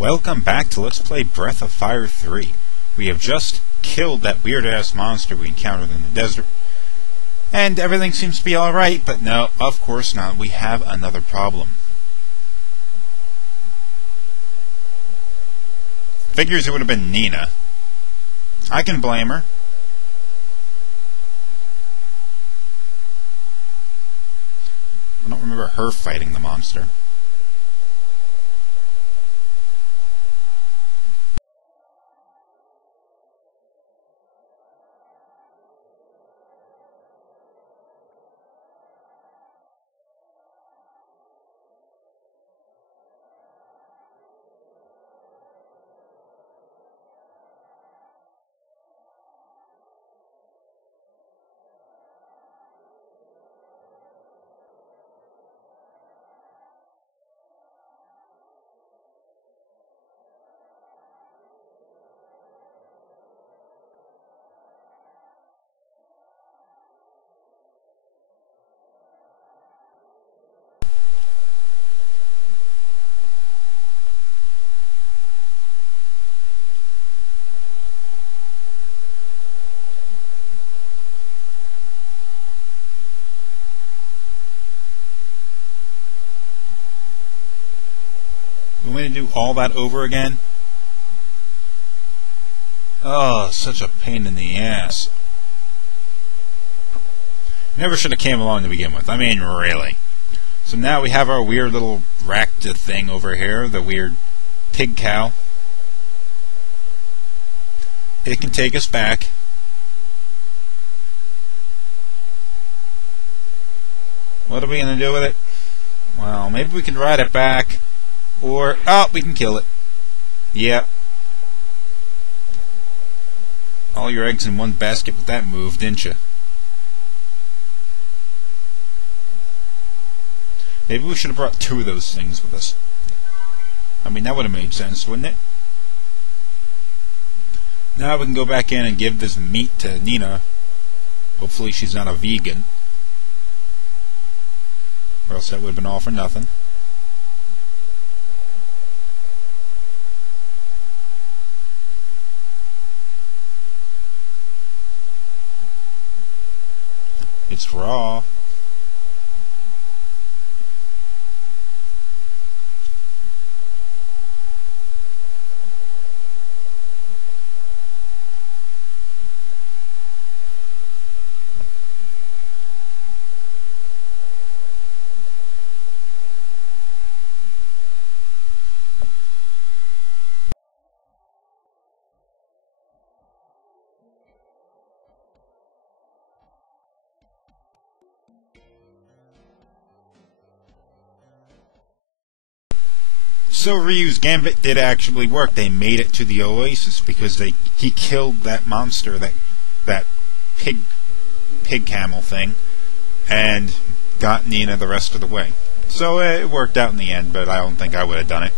Welcome back to Let's Play Breath of Fire 3. We have just killed that weird-ass monster we encountered in the desert. And everything seems to be alright, but no, of course not. We have another problem. Figures it would have been Nina. I can blame her. I don't remember her fighting the monster. You want me to do all that over again? Oh, such a pain in the ass. Never should have came along to begin with. I mean, really. So now we have our weird little Rakta thing over here, the weird pig cow. It can take us back. What are we going to do with it? Well, maybe we can ride it back. Or, oh, we can kill it. Yep. All your eggs in one basket with that move, didn't you? Maybe we should have brought two of those things with us. I mean, that would have made sense, wouldn't it? Now we can go back in and give this meat to Nina. Hopefully she's not a vegan. Or else that would have been all for nothing. It's raw. So Ryu's gambit did actually work. They made it to the Oasis because he killed that monster, that pig camel thing, and got Nina the rest of the way. So it worked out in the end, but I don't think I would have done it.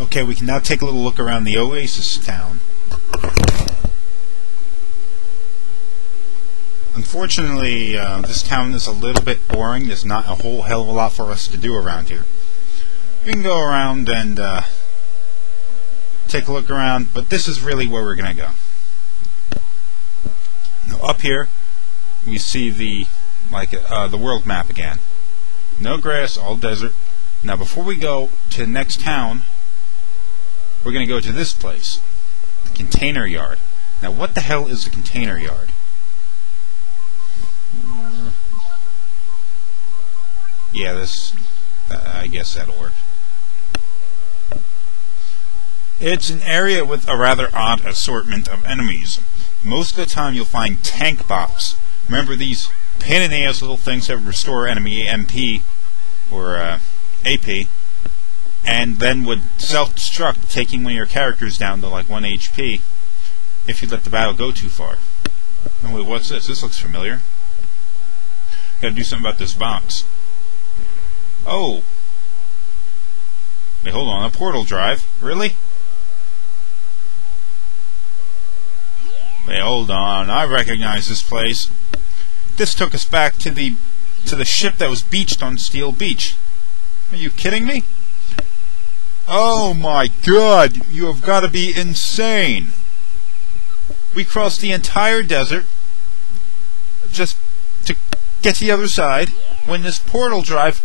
Okay, we can now take a little look around the Oasis town. Unfortunately, this town is a little bit boring. There's not a whole hell of a lot for us to do around here. We can go around and take a look around, but this is really where we're going to go. Now, up here, we see the world map again. No grass, all desert. Now, before we go to the next town, we're going to go to this place, the container yard. Now, what the hell is the container yard? Yeah, I guess that'll work. It's an area with a rather odd assortment of enemies. Most of the time you'll find tank bots. Remember these pain-in-the-ass little things that restore enemy MP, or AP, and then would self-destruct, taking one of your characters down to like 1 HP if you let the battle go too far. Oh wait, what's this? This looks familiar. Gotta do something about this box. Oh! Wait, hold on, a portal drive? Really? Wait, hold on, I recognize this place. This took us back to the ship that was beached on Steel Beach. Are you kidding me? Oh my god, you have got to be insane! We crossed the entire desert just to get to the other side when this portal drive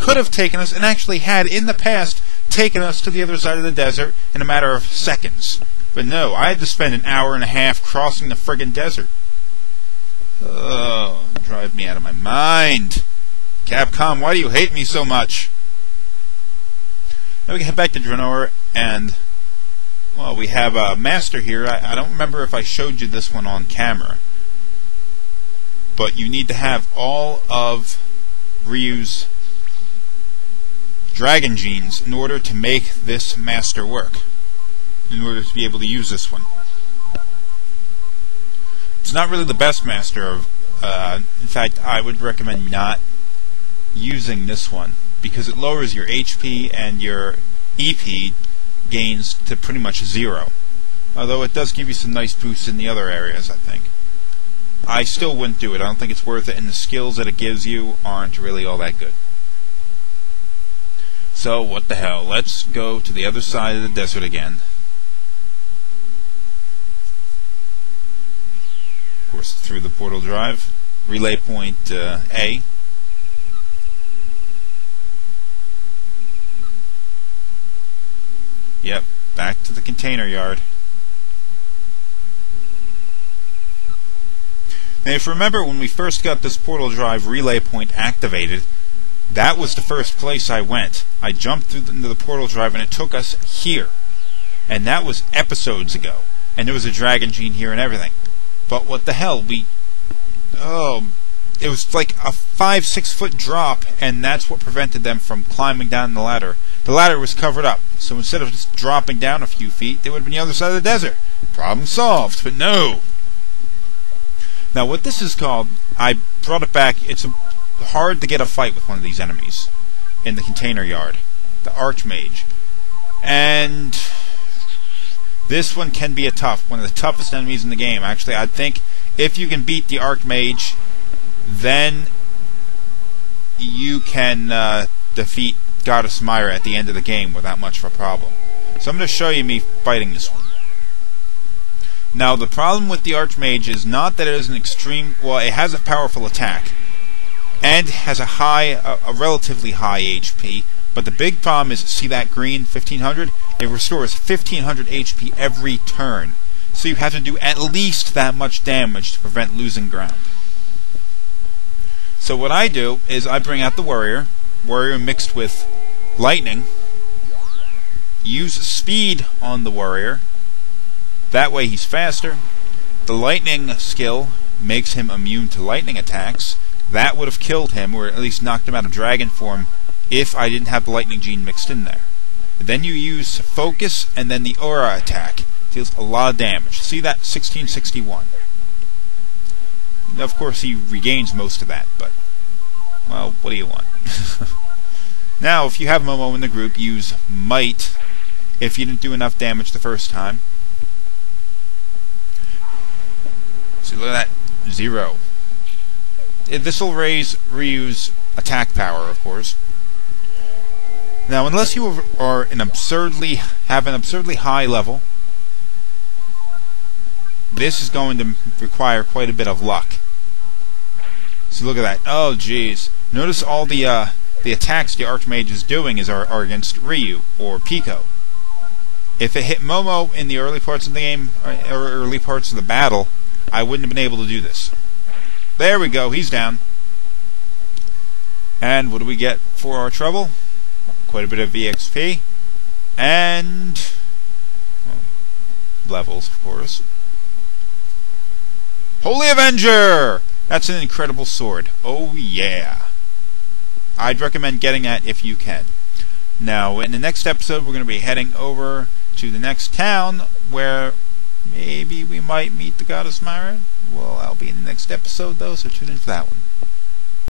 could have taken us, and actually had in the past taken us to the other side of the desert in a matter of seconds. But no, I had to spend an hour and a half crossing the friggin' desert. Oh, drive me out of my mind. Capcom, why do you hate me so much? Now we can head back to Draenor, and well, we have a master here. I don't remember if I showed you this one on camera, but you need to have all of Ryu's dragon genes in order to make this master work, in order to be able to use this one. It's not really the best master of, in fact, I would recommend not using this one, because it lowers your HP and your EP gains to pretty much 0. Although it does give you some nice boosts in the other areas, I think. I still wouldn't do it. I don't think it's worth it, and the skills that it gives you aren't really all that good. So, what the hell, let's go to the other side of the desert again. Of course, through the portal drive. Relay point A. Yep, back to the container yard. Now, if you remember when we first got this portal drive relay point activated, that was the first place I went. I jumped into the portal drive and it took us here. And that was episodes ago. And there was a dragon gene here and everything. But what the hell, it was like a 5-6 foot drop, and that's what prevented them from climbing down the ladder. The ladder was covered up, so instead of just dropping down a few feet, they would have been the other side of the desert. Problem solved, but no! Now what this is called, I brought it back. It's hard to get a fight with one of these enemies in the container yard, the Archmage, and this one can be one of the toughest enemies in the game. Actually, I think if you can beat the Archmage, then you can defeat Goddess Myra at the end of the game without much of a problem. So I'm going to show you me fighting this one. Now the problem with the Archmage is not that it is an extreme, well, it has a powerful attack and has a relatively high HP, but the big problem is, see that green 1500? It restores 1500 HP every turn. So you have to do at least that much damage to prevent losing ground. So what I do is I bring out the warrior mixed with lightning, use speed on the warrior, that way he's faster. The lightning skill makes him immune to lightning attacks. That would have killed him, or at least knocked him out of dragon form, if I didn't have the lightning gene mixed in there. Then you use focus and then the aura attack. Deals a lot of damage. See that? 1661. Of course he regains most of that, but well, what do you want? Now if you have Momo in the group, use Might if you didn't do enough damage the first time. So look at that, 0. This will raise Ryu's attack power, of course. Now, unless you have an absurdly high level, this is going to require quite a bit of luck. So look at that. Oh, jeez. Notice all the attacks the Archmage is doing are against Ryu or Pico. If it hit Momo in the early parts of the game or early parts of the battle, I wouldn't have been able to do this. There we go. He's down. And what do we get for our trouble? Quite a bit of EXP and levels, of course. Holy Avenger! That's an incredible sword. Oh yeah. I'd recommend getting that if you can. Now, in the next episode, we're going to be heading over to the next town where maybe we might meet the Goddess Myra. Well, I'll be in the next episode, though, so tune in for that one.